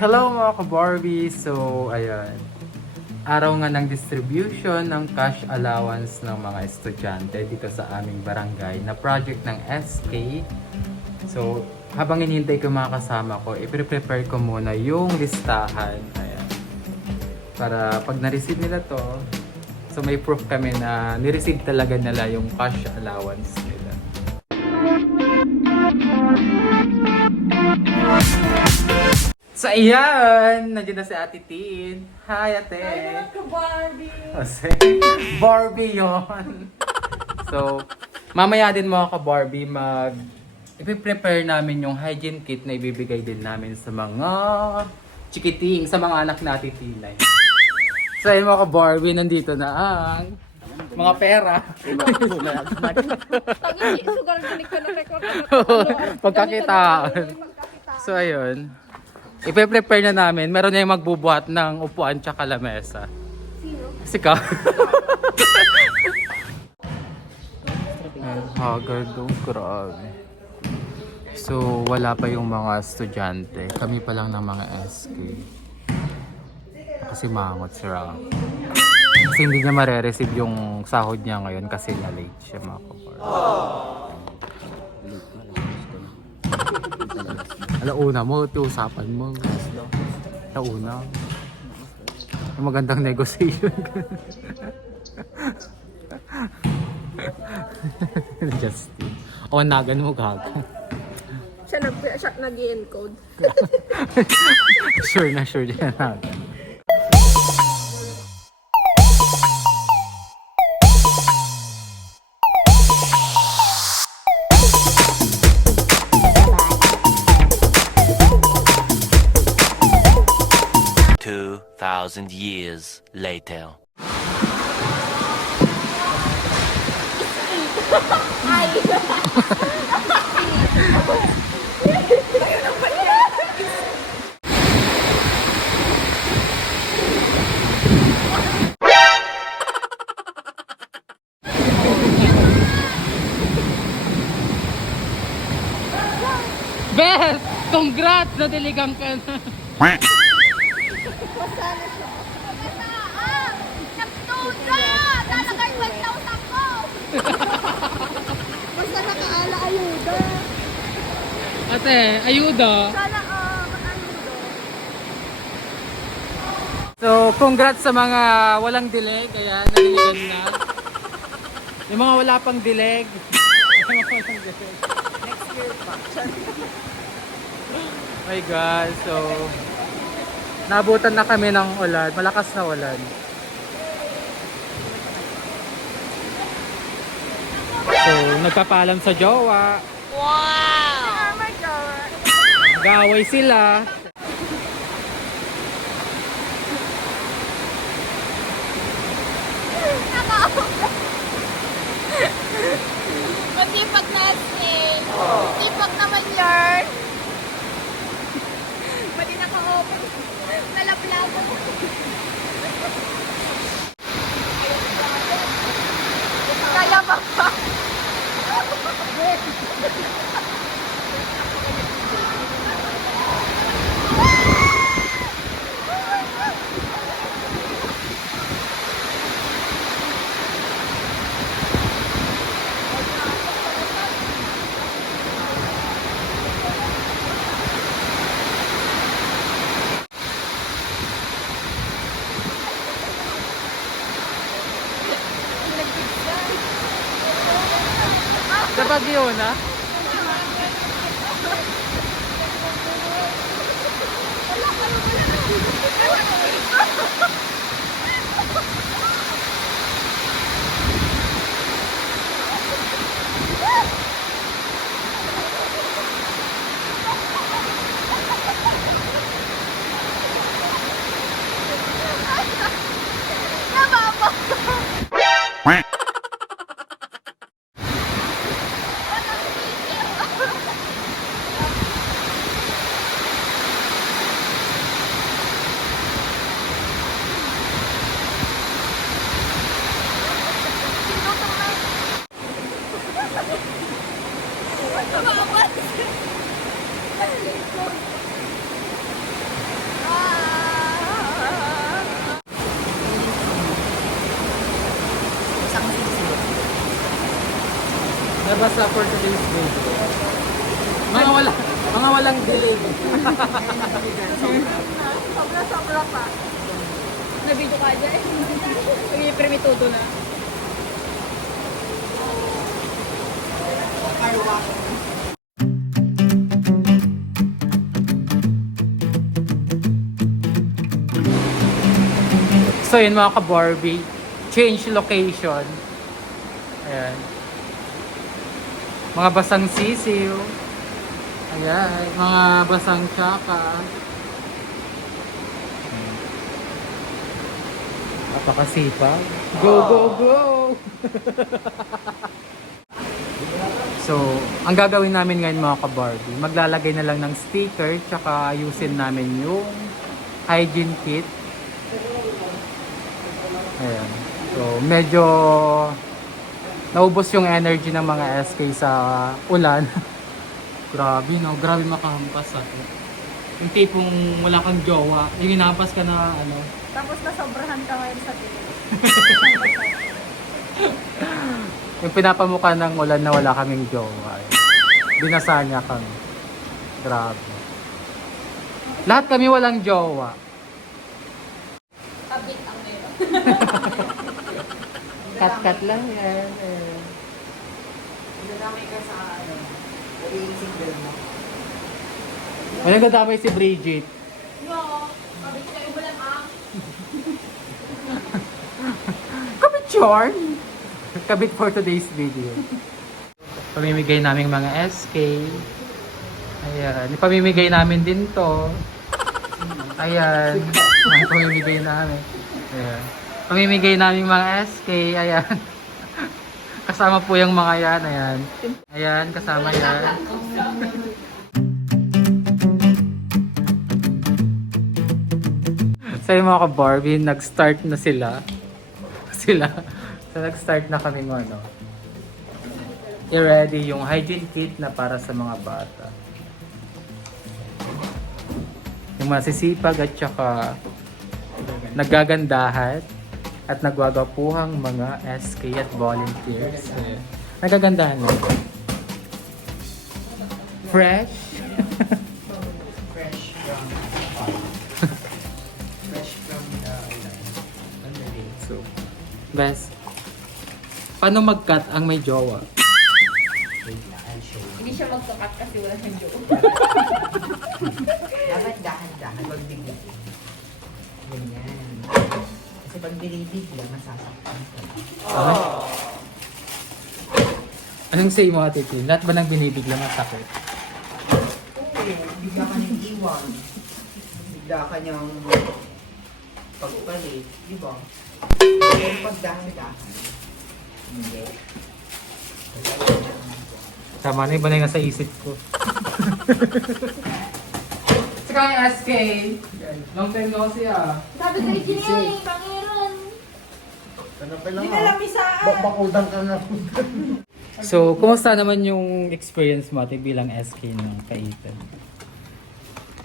Hello mga ka-Barbie! So, ayan. Araw nga ng distribution ng cash allowance ng mga estudyante dito sa aming barangay na project ng SK. So, habang hinihintay ko mga kasama ko, i-prepare ko muna yung listahan. Ayan. Para pag na-receive nila to, so may proof kami na ni-receive talaga nila yung cash allowance nila. So ayan, nandiyan na si Ate Tin. Hi Ate! Hi mga ka-Barbie! Kasi Barbie yon. So, mamaya din mga ka-Barbie i-prepare namin yung hygiene kit na ibibigay din namin sa mga chikiting, sa mga anak natin Tinay. So ayun mga ka-Barbie, nandito na ang mga pera. Tangi, sugar balik ka ng record. Pagkakitaan. So ayun. Ipe-prepare na namin. Meron na yung magbubuhat ng upuan tsaka lamesa. Sino? Si Ka. Ay, haggard daw. Grabe. So, wala pa yung mga estudyante. Kami pa lang ng mga SK. Kasi mangot si Ram. Kasi hindi niya mare-receive yung sahod niya ngayon kasi na-late siya mga kapar. Alauna mo, usapan mo. Alauna. Yung magandang negotiation. Justin. O, nagan mo gago. Siya nag-i-encode. Sure na sure yan nagan. Thousand years later. Best! Congrats! Nadiligang ka na. Basta nakaala ayuda. Ate, ayuda. Sana mag-ayuda. So, congrats sa mga walang dileg. Kaya nadiligan na. Yung mga wala pang dileg. Yung mga walang dileg. Next year pa. My God. So, nabutan na kami ng ulan. Malakas na ulan. So, nagpapaalam sa jowa. Oh my God. Gaway sila. Matipag natin. Tipag naman yarn. Pwede naka-open. Nalaplago. Kaya ba pa? Sa Baguio na? Nabasa for today's video. Mga walang delay. Sobra pa. Nabidyo ka dyan. Pag-ipermitudo na. So yun mga ka-Barbie, change location. Ayan. Mga basang sisiw. Ayan, mga basang tsaka. Napakasipag. Go, go, go! So, ang gagawin namin ngayon mga ka-Barbie, maglalagay na lang ng sticker tsaka ayusin namin yung hygiene kit. Ayan. So, medyo naubos yung energy ng mga SK sa ulan. Grabe, no? Grabe makahampas yung tipong wala kang jowa, yung hinahampas ka na ano. Tapos nasobrahan ka ngayon sa tingin. Yung pinapamukha ng ulan na wala kaming jowa. Binasa niya kami. Grabe. Lahat kami walang jowa. Kabit ang meron. Cut-cut lang yan. Nadamay ka sa nagiging single mo. May nagdadamay si Bridget. Yo, kabit kayo mo lang ah. Kabit yarn! Kabit for today's video. Pamimigay namin mga SK. Ayan. Ipamimigay namin din to. Ayan. May pamimigay namin. Ayan. Pamimigay namin mga SK. Ayan. Kasama po yung mga yan. Ayan. Ayan. Kasama yan. So yung mga ka-Barbie, nag-start na sila. So nag-start na kami ano. I-ready yung hygiene kit na para sa mga bata. Yung masisipag at saka nagagandahan at nagwagapuhang mga SK at volunteers. Ayan. Nagagandahan na. Fresh. Fresh from So, best. Paano mag-cut ang may jowa? I'll show you. Hindi siya magsukat kasi wala siyang joke. Dapat dahan-dahan, wag bigla. Ganyan. Kasi pag binibigla, masasaktan ka. Anong say mo, Ate Tin? Lahat ba nang binibigla masakit? Oo, bigla ka niyang iwan. Bigla ka niyang pagpalit, di ba? Pero pag dahan-dahan, hindi. Tama na, iba na yung nasa isip ko. Saka yung SK. Long time no see ah. Sabi ko engineering, Pangiron. Bakudan ka na. So, kumusta naman yung experience mo, Ate, bilang SK ng Kaitan?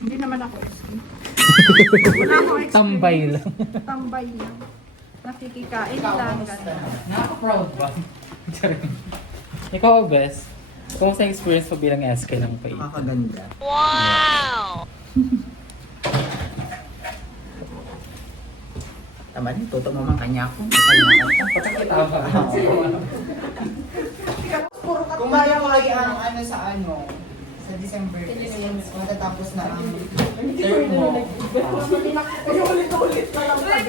Hindi naman ako SK. Wala akong experience. Tambay lang. Tambay lang. Nakikikain lang. Ganun. Nakaka-proud ba? Ikaw, Bes. Kumusta yung experience mo bilang SK ng Kaitan? Makakaganda. Tama din, tutok naman kanya ako. Kung kaya mo lagi ang ano sa December, matatapos na ang term mo.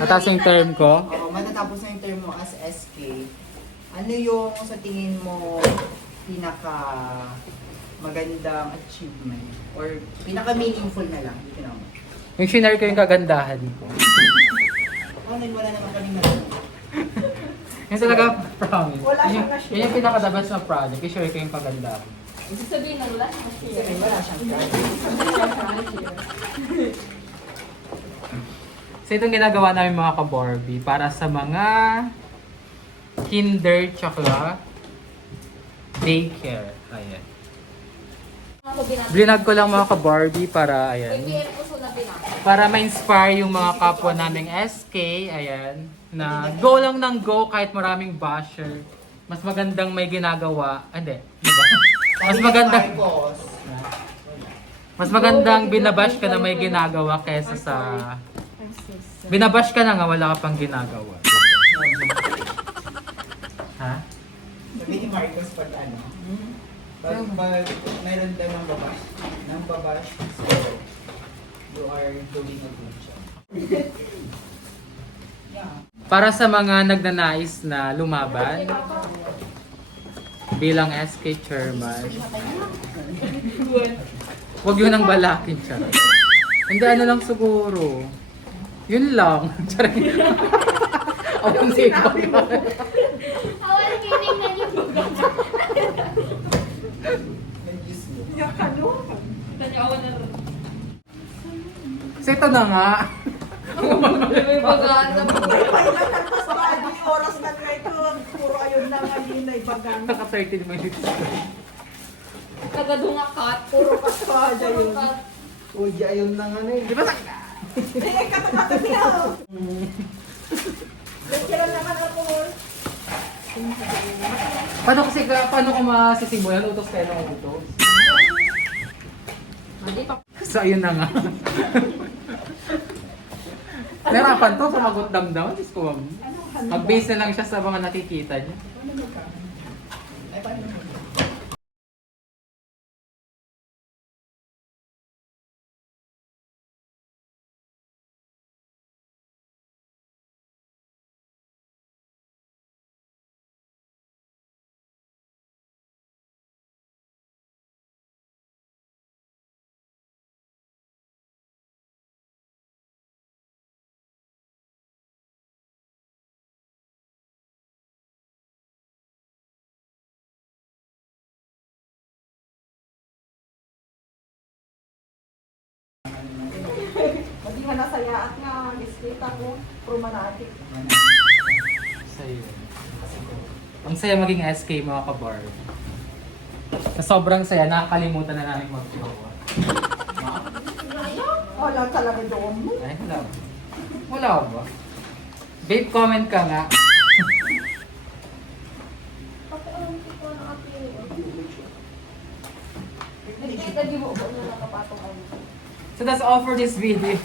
Mataas yung term ko? Oo, matatapos na yung term mo as SK. Ano yung sa tingin mo pinaka magandang achievement? Or pinaka meaningful na lang? You know? Yung shinare ko yung kagandahan ko. Wala naman kami na. Yung talaga, promise. Wala Yun siyang yung, na-share. yun yung pinaka-the best na project. I-share ko yung kagandahan. Ibig sabihin na wala siyang Kasi share. wala siyang plan. So itong ginagawa namin mga ka-Barbie para sa mga kinder tsaka daycare. Ayan. Ako binasa. Blinag ko lang mga ka-Barbie para ayan. KBM ko na binasa. Para ma-inspire yung mga kapwa naming SK, ayan, na go lang ng go kahit maraming basher. Mas magandang may ginagawa, hindi, Mas Sabi ni maganda. Marcos, Mas magandang binabash ka na may ginagawa kesa sa... Binabash ka na nga, wala ka pang ginagawa. Ha? sabi ni Marcos pag ano, pag mayroon daw ng babash, so you are doing a good job. Yeah. Para sa mga nagnanais na lumaban bilang SK chairman, huwag yun ang balakin, charot. Hindi, ano lang siguro. Yun lang. Charot. Ang sipag. Awal kining na yung baga. Nag-use mo. So ito na nga. May baga na Kailan na mas maadi oras na ito. Puro ayun na kanina ibagang. Naka 30 minutes. kagadunga cut. Puro Kada yun. Uy, ayun na nga na eh. Di ba? Eh, katakata niya. Nagkiran naman ako. Paano ko masisimulan? Utos kayo ng utos. So ayun na nga. Nahirapan to, sumagot damdam. Diyos ko, ma'am. Mag-base na lang siya sa mga nakikita niya. Ay, paano mo? Hindi nga nasaya at nga. Iskita ko. Promanatic. Sa'yo. Ang saya maging SK mga kabar. Sa sobrang saya, nakakalimutan na namin mag-jowa. Wala talaga doon mo. Ay, wala ba? Wala ba? Babe, comment ka nga. So that's all for this video.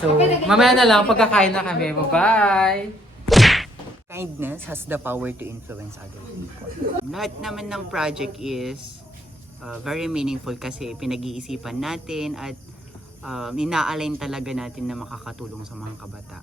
So, mamaya na lang, pagkakain na kami. Bye-bye! Kindness has the power to influence other people. Lahat naman ng project is very meaningful kasi pinag-iisipan natin at inaalign talaga natin na makakatulong sa mga kabataan.